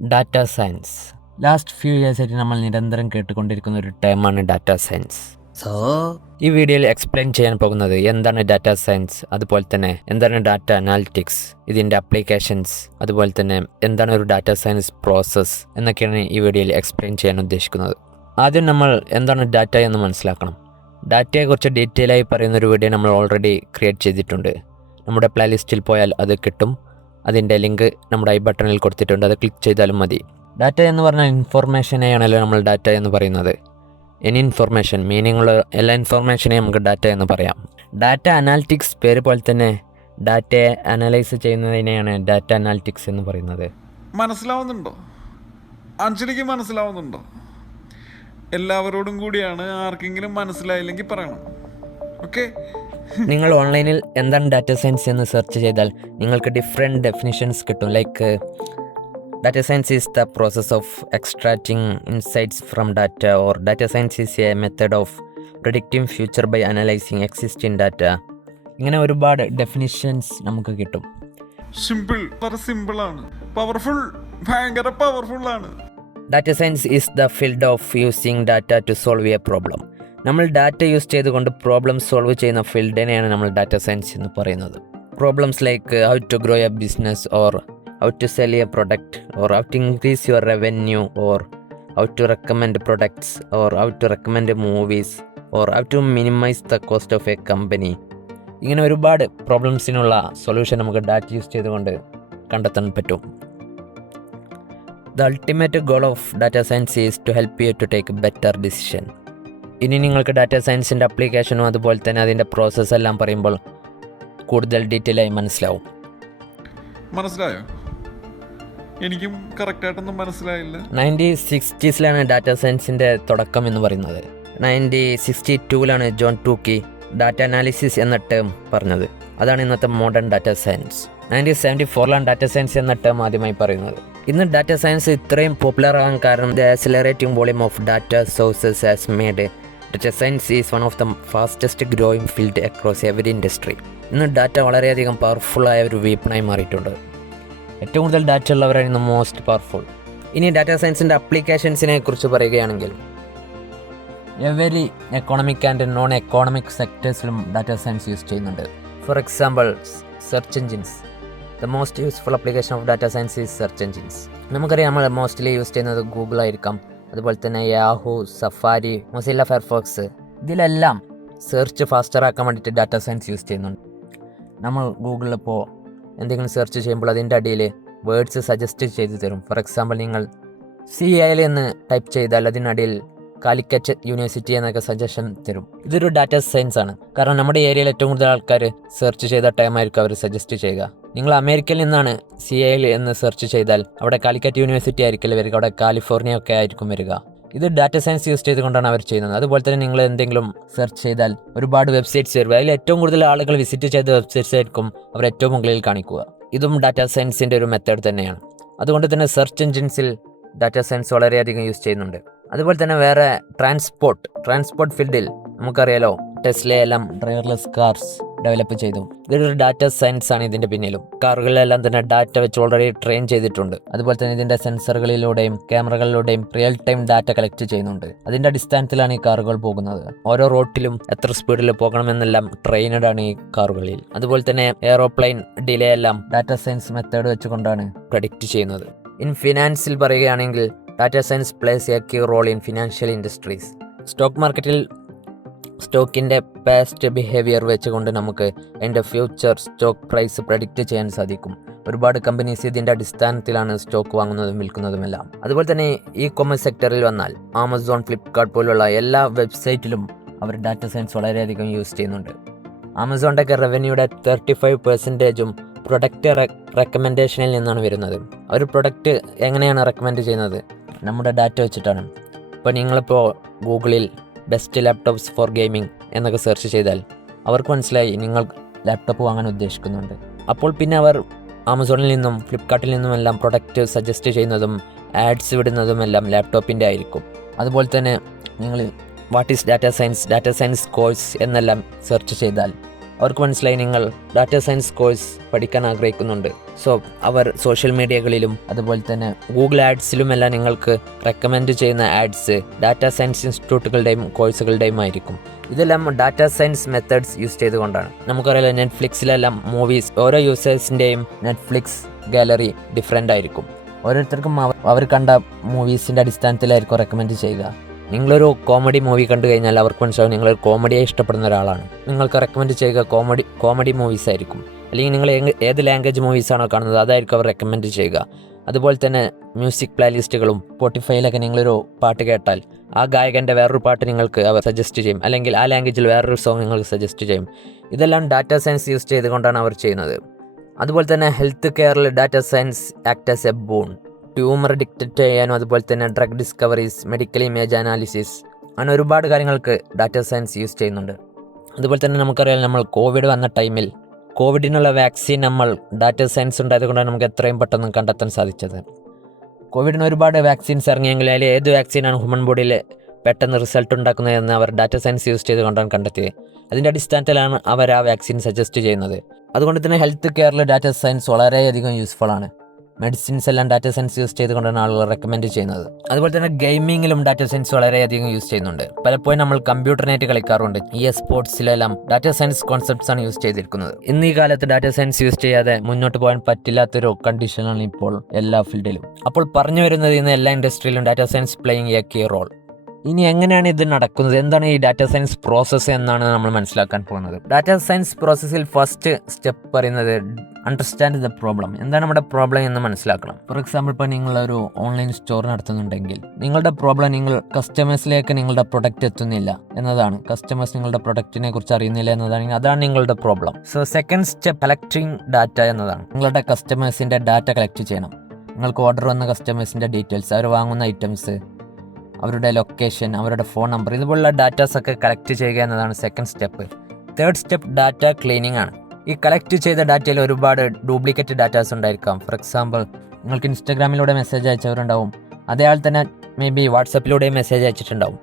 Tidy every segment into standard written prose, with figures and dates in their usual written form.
Data science. Last few ഇയേഴ്സായിട്ട് നമ്മൾ നിരന്തരം കേട്ടുകൊണ്ടിരിക്കുന്ന ഒരു ടേമാണ് ഡാറ്റ സയൻസ്. ഈ വീഡിയോയിൽ എക്സ്പ്ലെയിൻ ചെയ്യാൻ പോകുന്നത് എന്താണ് ഡാറ്റ സയൻസ്, അതുപോലെ തന്നെ എന്താണ് ഡാറ്റ അനാലിറ്റിക്സ്, ഇതിൻ്റെ അപ്ലിക്കേഷൻസ്, അതുപോലെ തന്നെ എന്താണ് ഒരു ഡാറ്റ സയൻസ് പ്രോസസ്സ് എന്നൊക്കെയാണ് ഈ വീഡിയോയിൽ എക്സ്പ്ലെയിൻ ചെയ്യാൻ ഉദ്ദേശിക്കുന്നത്. ആദ്യം നമ്മൾ എന്താണ് ഡാറ്റ എന്ന് മനസ്സിലാക്കണം. ഡാറ്റയെക്കുറിച്ച് ഡീറ്റെയിൽ ആയി പറയുന്ന ഒരു വീഡിയോ നമ്മൾ ഓൾറെഡി ക്രിയേറ്റ് ചെയ്തിട്ടുണ്ട്. നമ്മുടെ പ്ലേലിസ്റ്റിൽ പോയാൽ അത് കിട്ടും. അതിൻ്റെ ലിങ്ക് നമ്മുടെ ഐ ബട്ടണിൽ കൊടുത്തിട്ടുണ്ട്, അത് ക്ലിക്ക് ചെയ്താലും മതി. ഡാറ്റ എന്ന് പറഞ്ഞാൽ ഇൻഫോർമേഷനെയാണല്ലോ നമ്മൾ ഡാറ്റ എന്ന് പറയുന്നത്. എനി ഇൻഫോർമേഷൻ, മീനിങ്ങുള്ള എല്ലാ ഇൻഫോർമേഷനെയും നമുക്ക് ഡാറ്റ എന്ന് പറയാം. ഡാറ്റ അനാലിറ്റിക്സ് പേര് പോലെ തന്നെ ഡാറ്റയെ അനലൈസ് ചെയ്യുന്നതിനെയാണ് ഡാറ്റ അനാലിറ്റിക്സ് എന്ന് പറയുന്നത്. മനസ്സിലാവുന്നുണ്ടോ? അഞ്ജലിക്ക് മനസ്സിലാവുന്നുണ്ടോ? എല്ലാവരോടും കൂടിയാണ്. ആർക്കെങ്കിലും മനസ്സിലായില്ലെങ്കിൽ പറയണം. ഓക്കെ. നിങ്ങൾ ഓൺലൈനിൽ എന്താണ് ഡാറ്റ സയൻസ് എന്ന് സെർച്ച് ചെയ്താൽ നിങ്ങൾക്ക് ഡിഫറെൻറ്റ് ഡെഫിനിഷൻസ് കിട്ടും. Like data science is the process of extracting insights from data, or data science is a method of predicting future by analysing existing data. ഇങ്ങനെ ഒരുപാട് ഡെഫിനിഷൻസ് നമുക്ക് കിട്ടും. സിമ്പിൾ, വളരെ സിമ്പിളാണ്. പവർഫുൾ, ഭയങ്കര പവർഫുള്ളാണ്. Data science is the field of using data to solve a problem. നമ്മൾ data use ചെയ്തുകൊണ്ട് പ്രോബ്ലം സോൾവ് ചെയ്യുന്ന ഫീൽഡിനെയാണ് നമ്മൾ ഡാറ്റ സയൻസ് എന്ന് പറയുന്നത്. Problems like how to grow a business, or how to sell a product, or how to increase your revenue, or how to recommend products, or how to recommend movies, or how to minimise the cost of a company. ഇങ്ങനെ ഒരുപാട് പ്രോബ്ലംസിനുള്ള solution നമുക്ക് data use ചെയ്തുകൊണ്ട് കണ്ടെത്താൻ പറ്റും. The ultimate goal of data science is to help you to take better decision. ഇനി നിങ്ങൾക്ക് data സയൻസിൻ്റെ അപ്ലിക്കേഷനും അതുപോലെ തന്നെ അതിൻ്റെ പ്രോസസ്സ് എല്ലാം പറയുമ്പോൾ കൂടുതൽ ഡീറ്റെയിൽ ആയി മനസ്സിലാവും. മനസ്സിലായോ? എനിക്കും കറക്റ്റായിട്ടൊന്നും മനസ്സിലായില്ല. 1960s ഡാറ്റ സയൻസിൻ്റെ തുടക്കം എന്ന് പറയുന്നത്. 1962 ജോൺ ടൂക്കി ഡാറ്റ അനാലിസിസ് എന്ന ടേം പറഞ്ഞത്. അതാണ് ഇന്നത്തെ modern data science. 1974 data science എന്ന ടേം ആദ്യമായി പറയുന്നത്. ഇന്ന് ഡാറ്റ സയൻസ് ഇത്രയും പോപ്പുലർ ആകാൻ കാരണം the accelerating volume of data sources has made data science is one of the fastest growing field across every industry. ഇന്ന് ഡാറ്റ വളരെയധികം പവർഫുള്ളായ ഒരു വീപ്പണായി മാറിയിട്ടുണ്ട്. ഏറ്റവും കൂടുതൽ ഡാറ്റ ഉള്ളവരാണ് ഇന്ന് മോസ്റ്റ് പവർഫുൾ. ഇനി ഡാറ്റ സയൻസിൻ്റെ അപ്ലിക്കേഷൻസിനെ കുറിച്ച് പറയുകയാണെങ്കിൽ every economic and non economic സെക്ടേഴ്സിലും ഡാറ്റ സയൻസ് യൂസ് ചെയ്യുന്നുണ്ട്. For example, search engines. The most useful application of data science is search engines. നമുക്കറിയാം, നമ്മൾ മോസ്റ്റ്ലി യൂസ് ചെയ്യുന്നത് ഗൂഗിൾ ആയിരിക്കാം, അതുപോലെ തന്നെ യാഹൂ, സഫാരി, മൊസില്ല ഫയർഫോക്സ്. ഇതിലെല്ലാം സെർച്ച് ഫാസ്റ്റർ ആക്കാൻ വേണ്ടിയിട്ട് ഡാറ്റ സയൻസ് യൂസ് ചെയ്യുന്നുണ്ട്. നമ്മൾ ഗൂഗിളിൽ ഇപ്പോൾ എന്തെങ്കിലും സെർച്ച് ചെയ്യുമ്പോൾ അതിൻ്റെ അടിയിൽ വേർഡ്സ് സജസ്റ്റ് ചെയ്ത് തരും. ഫോർ എക്സാമ്പിൾ, നിങ്ങൾ CIL എന്ന് ടൈപ്പ് ചെയ്താൽ അതിനടിയിൽ കാലിക്കറ്റ് യൂണിവേഴ്സിറ്റി എന്നൊക്കെ സജഷൻ തരും. ഇതൊരു ഡാറ്റ സയൻസ് ആണ്. കാരണം നമ്മുടെ ഏരിയയിൽ ഏറ്റവും കൂടുതൽ ആൾക്കാർ സെർച്ച് ചെയ്ത ടൈമായിരിക്കും അവർ സജസ്റ്റ് ചെയ്യുക. നിങ്ങൾ അമേരിക്കയിൽ നിന്നാണ് CIL എന്ന് സെർച്ച് ചെയ്താൽ അവിടെ കാലിക്കറ്റ് യൂണിവേഴ്സിറ്റി ആയിരിക്കില്ല വരിക, അവിടെ കാലിഫോർണിയ ഒക്കെ ആയിരിക്കും വരിക. ഇത് ഡാറ്റ സയൻസ് യൂസ് ചെയ്തുകൊണ്ടാണ് അവർ ചെയ്യുന്നത്. അതുപോലെ തന്നെ നിങ്ങൾ എന്തെങ്കിലും സെർച്ച് ചെയ്താൽ ഒരുപാട് വെബ്സൈറ്റ്സ് വരും. അതിൽ ഏറ്റവും കൂടുതൽ ആളുകൾ വിസിറ്റ് ചെയ്ത വെബ്സൈറ്റ്സ് ആയിരിക്കും അവർ ഏറ്റവും മുകളിൽ കാണിക്കുക. ഇതും ഡാറ്റ സയൻസിൻ്റെ ഒരു മെത്തേഡ് തന്നെയാണ്. അതുകൊണ്ട് തന്നെ സെർച്ച് എഞ്ചിൻസിൽ ഡാറ്റ സയൻസ് വളരെയധികം യൂസ് ചെയ്യുന്നുണ്ട്. അതുപോലെ തന്നെ വേറെ ട്രാൻസ്പോർട്ട് ഫീൽഡിൽ നമുക്കറിയാലോ, ടെസ്ലയെല്ലാം ഡ്രൈവർലെസ് കാർസ് ഡെവലപ്പ് ചെയ്തു. ഇതൊരു ഡാറ്റ സയൻസ് ആണ് ഇതിൻ്റെ പിന്നിലും. കാറുകളിലെല്ലാം തന്നെ ഡാറ്റ വെച്ച് ഓൾറെഡി ട്രെയിൻ ചെയ്തിട്ടുണ്ട്. അതുപോലെ തന്നെ ഇതിൻ്റെ സെൻസറുകളിലൂടെയും ക്യാമറകളിലൂടെയും റിയൽ ടൈം ഡാറ്റ കളക്ട് ചെയ്യുന്നുണ്ട്. അതിൻ്റെ അടിസ്ഥാനത്തിലാണ് ഈ കാറുകൾ പോകുന്നത്. ഓരോ റോട്ടിലും എത്ര സ്പീഡിൽ പോകണമെന്നെല്ലാം ട്രെയിനഡ് ആണ് ഈ കാറുകളിൽ. അതുപോലെ തന്നെ എയറോപ്ലെയിൻ ഡിലേ എല്ലാം ഡാറ്റ സയൻസ് മെത്തേഡ് വെച്ചുകൊണ്ടാണ് പ്രഡിക്റ്റ് ചെയ്യുന്നത്. ഇൻ ഫിനാൻസിൽ പറയുകയാണെങ്കിൽ data science plays a key role in financial industries. Stock മാർക്കറ്റിൽ സ്റ്റോക്കിൻ്റെ പാസ്റ്റ് ബിഹേവിയർ വെച്ചുകൊണ്ട് നമുക്ക് അതിൻ്റെ ഫ്യൂച്ചർ സ്റ്റോക്ക് പ്രൈസ് പ്രഡിക്റ്റ് ചെയ്യാൻ സാധിക്കും. ഒരുപാട് കമ്പനീസ് ഇതിൻ്റെ അടിസ്ഥാനത്തിലാണ് സ്റ്റോക്ക് വാങ്ങുന്നതും വിൽക്കുന്നതുമെല്ലാം. അതുപോലെ തന്നെ ഇ കൊമേഴ്സ് സെക്ടറിൽ വന്നാൽ ആമസോൺ, ഫ്ലിപ്കാർട്ട് പോലുള്ള എല്ലാ വെബ്സൈറ്റിലും അവർ ഡാറ്റ സയൻസ് വളരെയധികം യൂസ് ചെയ്യുന്നുണ്ട്. ആമസോണിൻ്റെ ഒക്കെ റവന്യൂയുടെ 35% പ്രൊഡക്റ്റ് റെക്കമെൻഡേഷനിൽ നിന്നാണ് വരുന്നത്. ഒരു പ്രൊഡക്റ്റ് എങ്ങനെയാണ് റെക്കമെൻഡ് ചെയ്യുന്നത്? നമ്മുടെ ഡാറ്റ വെച്ചിട്ടാണ്. ഇപ്പോൾ നിങ്ങളിപ്പോൾ ഗൂഗിളിൽ ബെസ്റ്റ് ലാപ്ടോപ്സ് ഫോർ ഗെയിമിംഗ് എന്നൊക്കെ സെർച്ച് ചെയ്താൽ അവർക്ക് മനസ്സിലായി നിങ്ങൾ ലാപ്ടോപ്പ് വാങ്ങാൻ ഉദ്ദേശിക്കുന്നുണ്ട്. അപ്പോൾ പിന്നെ അവർ ആമസോണിൽ നിന്നും ഫ്ലിപ്കാർട്ടിൽ നിന്നുമെല്ലാം പ്രൊഡക്റ്റ് സജസ്റ്റ് ചെയ്യുന്നതും ആഡ്സ് വിടുന്നതുമെല്ലാം ലാപ്ടോപ്പിൻ്റെ ആയിരിക്കും. അതുപോലെ തന്നെ നിങ്ങൾ what is data science course എന്നെല്ലാം സെർച്ച് ചെയ്താൽ അവർക്ക് മനസ്സിലായി നിങ്ങൾ ഡാറ്റാ സയൻസ് കോഴ്സ് പഠിക്കാൻ ആഗ്രഹിക്കുന്നുണ്ട്. സോ അവർ സോഷ്യൽ മീഡിയകളിലും അതുപോലെ തന്നെ ഗൂഗിൾ ആഡ്സിലുമെല്ലാം നിങ്ങൾക്ക് റെക്കമെൻഡ് ചെയ്യുന്ന ആഡ്സ് ഡാറ്റാ സയൻസ് ഇൻസ്റ്റിറ്റ്യൂട്ടുകളുടെയും കോഴ്സുകളുടെയും ആയിരിക്കും. ഇതെല്ലാം ഡാറ്റാ സയൻസ് മെത്തേഡ്സ് യൂസ് ചെയ്തുകൊണ്ടാണ്. നമുക്കറിയാലോ, നെറ്റ്ഫ്ലിക്സിലെല്ലാം മൂവീസ് ഓരോ യൂസേഴ്സിൻ്റെയും നെറ്റ്ഫ്ലിക്സ് ഗാലറി ഡിഫറെൻ്റ് ആയിരിക്കും. ഓരോരുത്തർക്കും അവർ കണ്ട മൂവീസിൻ്റെ അടിസ്ഥാനത്തിലായിരിക്കും റെക്കമെൻഡ് ചെയ്യുക. നിങ്ങളൊരു കോമഡി മൂവി കണ്ടു കഴിഞ്ഞാൽ അവർക്ക് മനസ്സിലാവും നിങ്ങളൊരു കോമഡിയെ ഇഷ്ടപ്പെടുന്ന ഒരാളാണ്. നിങ്ങൾക്ക് റെക്കമെൻഡ് ചെയ്യുക കോമഡി മൂവീസ് ആയിരിക്കും. അല്ലെങ്കിൽ നിങ്ങൾ ഏത് ലാംഗ്വേജ് മൂവീസാണോ കാണുന്നത് അതായിരിക്കും അവർ റെക്കമെൻഡ് ചെയ്യുക. അതുപോലെ തന്നെ മ്യൂസിക് പ്ലേലിസ്റ്റുകളും സ്പോട്ടിഫൈയിലൊക്കെ നിങ്ങളൊരു പാട്ട് കേട്ടാൽ ആ ഗായകൻ്റെ വേറൊരു പാട്ട് നിങ്ങൾക്ക് അവർ സജസ്റ്റ് ചെയ്യും, അല്ലെങ്കിൽ ആ ലാംഗ്വേജിൽ വേറൊരു സോങ് നിങ്ങൾക്ക് സജസ്റ്റ് ചെയ്യും. ഇതെല്ലാം ഡാറ്റാ സയൻസ് യൂസ് ചെയ്തുകൊണ്ടാണ് അവർ ചെയ്യുന്നത്. അതുപോലെ തന്നെ ഹെൽത്ത് കെയറിൽ data science act as a boon. Tumour detect ചെയ്യാനും അതുപോലെ തന്നെ drug discoveries, medical image analysis, അങ്ങനെ ഒരുപാട് കാര്യങ്ങൾക്ക് ഡാറ്റാ സയൻസ് യൂസ് ചെയ്യുന്നുണ്ട്. അതുപോലെ തന്നെ നമുക്കറിയാം, നമ്മൾ കോവിഡ് വന്ന ടൈമിൽ കോവിഡിനുള്ള വാക്സിൻ നമ്മൾ ഡാറ്റാ സയൻസ് ഉണ്ടായതുകൊണ്ടാണ് നമുക്ക് എത്രയും പെട്ടെന്ന് കണ്ടെത്താൻ സാധിച്ചത്. കോവിഡിന് ഒരുപാട് വാക്സിൻസ് ഇറങ്ങിയെങ്കിൽ അതിൽ ഏത് വാക്സിനാണ് ഹ്യൂമൻ ബോഡിയിൽ പെട്ടെന്ന് റിസൾട്ട് ഉണ്ടാക്കുന്നതെന്ന് അവർ ഡാറ്റാ സയൻസ് യൂസ് ചെയ്തുകൊണ്ടാണ് കണ്ടെത്തിയത്. അതിൻ്റെ അടിസ്ഥാനത്തിലാണ് അവർ ആ വാക്സിൻ സജസ്റ്റ് ചെയ്യുന്നത്. അതുകൊണ്ട് തന്നെ ഹെൽത്ത് കെയറിൽ ഡാറ്റാ സയൻസ് വളരെയധികം യൂസ്ഫുൾ ആണ്. മെഡിസിൻസ് എല്ലാം ഡാറ്റാ സയൻസ് യൂസ് ചെയ്തുകൊണ്ടാണ് ആളുകൾ റെക്കമെൻഡ് ചെയ്യുന്നത്. അതുപോലെ തന്നെ ഗെയിമിങ്ങിലും ഡാറ്റാ സയൻസ് വളരെയധികം യൂസ് ചെയ്യുന്നുണ്ട്. പലപ്പോഴും നമ്മൾ കമ്പ്യൂട്ടറിനായിട്ട് കളിക്കാറുണ്ട്. സ്പോർട്സിലെല്ലാം ഡാറ്റാ സയൻസ് കോൺസെപ്റ്റ്സ് ആണ് യൂസ് ചെയ്തിരിക്കുന്നത്. ഇന്ന് ഈ കാലത്ത് ഡാറ്റാ സയൻസ് യൂസ് ചെയ്യാതെ മുന്നോട്ട് പോകാൻ പറ്റില്ലാത്തൊരു കണ്ടീഷനാണ് ഇപ്പോൾ എല്ലാ ഫീൽഡിലും. അപ്പോൾ പറഞ്ഞു വരുന്നത് ഇന്ന് എല്ലാ ഇൻഡസ്ട്രിയിലും data science playing a key role. ഇനി എങ്ങനെയാണ് ഇത് നടക്കുന്നത്, എന്താണ് ഈ ഡാറ്റാ സയൻസ് പ്രോസസ്സ് എന്നാണ് നമ്മൾ മനസ്സിലാക്കാൻ പോകുന്നത്. ഡാറ്റാ സയൻസ് പ്രോസസ്സിൽ ഫസ്റ്റ് സ്റ്റെപ്പ് പറയുന്നത് അണ്ടർസ്റ്റാൻഡ് ദ പ്രോബ്ലം. എന്താണ് നമ്മുടെ പ്രോബ്ലം എന്ന് മനസ്സിലാക്കണം. ഫോർ എക്സാമ്പിൾ, ഇപ്പോൾ നിങ്ങളൊരു ഓൺലൈൻ സ്റ്റോർ നടത്തുന്നുണ്ടെങ്കിൽ നിങ്ങളുടെ പ്രോബ്ലം നിങ്ങൾ കസ്റ്റമേഴ്സിലേക്ക് നിങ്ങളുടെ പ്രൊഡക്റ്റ് എത്തുന്നില്ല എന്നതാണ്. കസ്റ്റമേഴ്സ് നിങ്ങളുടെ പ്രൊഡക്റ്റിനെ കുറിച്ച് അറിയുന്നില്ല എന്നതാണ്. അതാണ് നിങ്ങളുടെ problem. So second step collecting data എന്നതാണ്. നിങ്ങളുടെ കസ്റ്റമേഴ്സിൻ്റെ ഡാറ്റ കളക്ട് ചെയ്യണം. നിങ്ങൾക്ക് ഓർഡർ വന്ന കസ്റ്റമേഴ്സിൻ്റെ ഡീറ്റെയിൽസ്, അവർ വാങ്ങുന്ന ഐറ്റംസ്, അവരുടെ ലൊക്കേഷൻ, അവരുടെ ഫോൺ നമ്പർ, ഇതുപോലുള്ള ഡാറ്റാസൊക്കെ കളക്ട് ചെയ്യുക എന്നതാണ് second step. Third step data cleaning ആണ്. ഈ കളക്ട് ചെയ്ത ഡാറ്റയിൽ ഒരുപാട് ഡ്യൂപ്ലിക്കേറ്റ് ഡാറ്റാസ് ഉണ്ടായിരിക്കാം. ഫോർ എക്സാമ്പിൾ, നിങ്ങൾക്ക് ഇൻസ്റ്റാഗ്രാമിലൂടെ മെസ്സേജ് അയച്ചവരുണ്ടാവും, അതേ ആൾ തന്നെ മേ ബി വാട്സപ്പിലൂടെയും മെസ്സേജ് അയച്ചിട്ടുണ്ടാവും.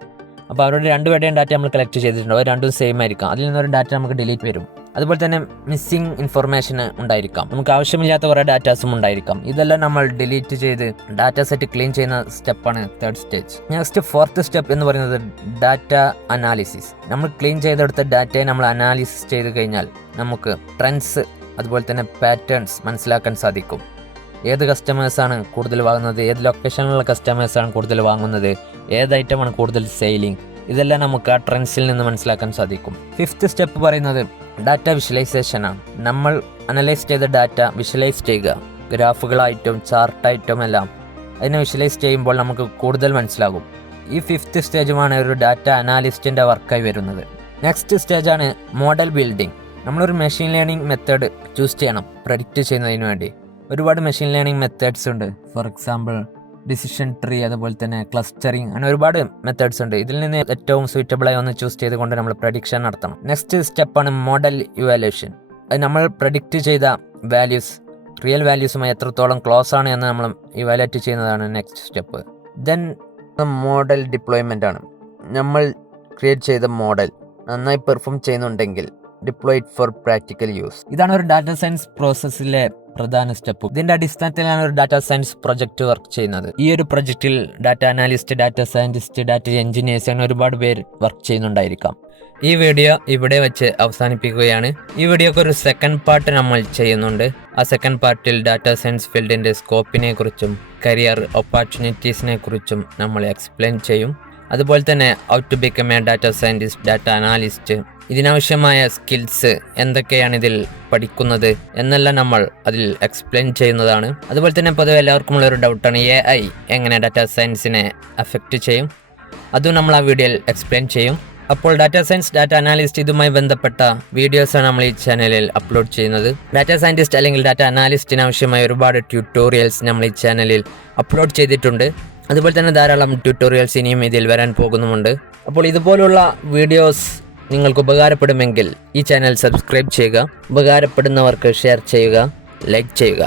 അപ്പോൾ അവരുടെ രണ്ടുപേരുടെയും ഡാറ്റ നമ്മൾ കളക്ട് ചെയ്തിട്ടുണ്ടാവും. അത് രണ്ടും സെയിം ആയിരിക്കാം. അതിൽ നിന്നൊരു ഡാറ്റ നമുക്ക് ഡിലീറ്റ് വരും. അതുപോലെ തന്നെ മിസ്സിംഗ് ഇൻഫർമേഷൻ ഉണ്ടായിരിക്കാം. നമുക്ക് ആവശ്യമില്ലാത്ത കുറേ ഡാറ്റാസും ഉണ്ടായിരിക്കാം. ഇതെല്ലാം നമ്മൾ ഡിലീറ്റ് ചെയ്ത് ഡാറ്റ സെറ്റ് ക്ലീൻ ചെയ്യുന്ന സ്റ്റെപ്പാണ് third stage. Next fourth step എന്ന് പറയുന്നത് ഡാറ്റ അനാലിസിസ്. നമ്മൾ ക്ലീൻ ചെയ്തെടുത്ത ഡാറ്റയെ നമ്മൾ അനാലിസിസ് ചെയ്ത് കഴിഞ്ഞാൽ നമുക്ക് ട്രെൻഡ്സ് അതുപോലെ തന്നെ പാറ്റേൺസ് മനസ്സിലാക്കാൻ സാധിക്കും. ഏത് കസ്റ്റമേഴ്സാണ് കൂടുതൽ വാങ്ങുന്നത്, ഏത് ലൊക്കേഷനിലുള്ള കസ്റ്റമേഴ്സാണ് കൂടുതൽ വാങ്ങുന്നത്, ഏത് ഐറ്റമാണ് കൂടുതൽ സെയിലിംഗ്, ഇതെല്ലാം നമുക്ക് ആ ട്രെൻഡ്സിൽ നിന്ന് മനസ്സിലാക്കാൻ സാധിക്കും. ഫിഫ്ത്ത് സ്റ്റെപ്പ് പറയുന്നത് ഡാറ്റ വിഷ്വലൈസേഷൻ ആണ്. നമ്മൾ അനലൈസ് ചെയ്ത ഡാറ്റ വിഷ്വലൈസ് ചെയ്യുക. ഗ്രാഫുകളായിട്ടും ചാർട്ടായിട്ടും എല്ലാം അതിനെ വിഷ്വലൈസ് ചെയ്യുമ്പോൾ നമുക്ക് കൂടുതൽ മനസ്സിലാകും. ഈ ഫിഫ്ത്ത് സ്റ്റേജുമാണ് ഒരു ഡാറ്റ അനാലിസ്റ്റിൻ്റെ വർക്കായി വരുന്നത്. നെക്സ്റ്റ് സ്റ്റേജാണ് മോഡൽ ബിൽഡിംഗ്. നമ്മളൊരു മെഷീൻ ലേണിംഗ് മെത്തേഡ് ചൂസ് ചെയ്യണം പ്രഡിക്റ്റ് ചെയ്യുന്നതിന് വേണ്ടി. ഒരുപാട് മെഷീൻ ലേണിംഗ് മെത്തേഡ്സ് ഉണ്ട്. ഫോർ എക്സാമ്പിൾ, ഡിസിഷൻ ട്രീ, അതുപോലെ തന്നെ ക്ലസ്റ്ററിങ്, അങ്ങനെ ഒരുപാട് മെത്തേഡ്സ് ഉണ്ട്. ഇതിൽ നിന്ന് ഏറ്റവും സൂറ്റബിളായി ഒന്ന് ചൂസ് ചെയ്തുകൊണ്ട് നമ്മൾ പ്രഡിക്ഷൻ നടത്തണം. നെക്സ്റ്റ് സ്റ്റെപ്പാണ് മോഡൽ ഇവാലുവേഷൻ. അത് നമ്മൾ പ്രഡിക്റ്റ് ചെയ്ത വാല്യൂസ് റിയൽ വാല്യൂസുമായി എത്രത്തോളം ക്ലോസ് ആണ് എന്ന് നമ്മൾ ഇവാലുവേറ്റ് ചെയ്യുന്നതാണ് next step. Then model deployment ആണ്. നമ്മൾ ക്രിയേറ്റ് ചെയ്ത മോഡൽ നന്നായി പെർഫോം ചെയ്യുന്നുണ്ടെങ്കിൽ deploy it for practical use. ഇതാണ് ഒരു ഡാറ്റാ സയൻസ് പ്രോസസ്സിലെ പ്രധാന സ്റ്റെപ്പ്. ഇതിന്റെ അടിസ്ഥാനത്തിലാണ് ഒരു ഡാറ്റാ സയൻസ് പ്രൊജക്ട് വർക്ക് ചെയ്യുന്നത്. ഈ ഒരു പ്രൊജക്റ്റിൽ data analyst, data scientist, data engineers അങ്ങനെ ഒരുപാട് പേര് വർക്ക് ചെയ്യുന്നുണ്ടായിരിക്കാം. ഈ വീഡിയോ ഇവിടെ വെച്ച് അവസാനിപ്പിക്കുകയാണ്. ഈ വീഡിയോക്ക് ഒരു സെക്കൻഡ് പാർട്ട് നമ്മൾ ചെയ്യുന്നുണ്ട്. ആ സെക്കൻഡ് പാർട്ടിൽ ഡാറ്റാ സയൻസ് ഫീൽഡിന്റെ സ്കോപ്പിനെ കുറിച്ചും കരിയർ ഓപ്പർച്യൂണിറ്റീസിനെ കുറിച്ചും നമ്മൾ എക്സ്പ്ലെയിൻ ചെയ്യും. അതുപോലെ തന്നെ how to become a data scientist, data analyst, ഇതിനാവശ്യമായ സ്കിൽസ് എന്തൊക്കെയാണ് ഇതിൽ പഠിക്കുന്നത് എന്നെല്ലാം നമ്മൾ അതിൽ എക്സ്പ്ലെയിൻ ചെയ്യുന്നതാണ്. അതുപോലെ തന്നെ പൊതുവെ എല്ലാവർക്കുമുള്ള ഒരു ഡൗട്ടാണ് AI എങ്ങനെ ഡാറ്റാ സയൻസിനെ അഫക്റ്റ് ചെയ്യും, അതും നമ്മൾ ആ വീഡിയോയിൽ എക്സ്പ്ലെയിൻ ചെയ്യും. അപ്പോൾ ഡാറ്റാ സയൻസ്, ഡാറ്റ അനാലിസ്റ്റ് ഇതുമായി ബന്ധപ്പെട്ട വീഡിയോസാണ് നമ്മൾ ഈ ചാനലിൽ അപ്ലോഡ് ചെയ്യുന്നത്. ഡാറ്റാ സയൻറ്റിസ്റ്റ് അല്ലെങ്കിൽ ഡാറ്റ അനാലിസ്റ്റിന് ആവശ്യമായ ഒരുപാട് ട്യൂട്ടോറിയൽസ് നമ്മൾ ഈ ചാനലിൽ അപ്ലോഡ് ചെയ്തിട്ടുണ്ട്. അതുപോലെ തന്നെ ധാരാളം ട്യൂട്ടോറിയൽസ് ഇനിയും ഇതിൽ വരാൻ പോകുന്നുമുണ്ട്. അപ്പോൾ ഇതുപോലുള്ള വീഡിയോസ് നിങ്ങൾക്ക് ഉപകാരപ്പെടുമെങ്കിൽ ഈ ചാനൽ സബ്സ്ക്രൈബ് ചെയ്യുക. ഉപകാരപ്പെടുന്നവർക്ക് ഷെയർ ചെയ്യുക, ലൈക്ക് ചെയ്യുക.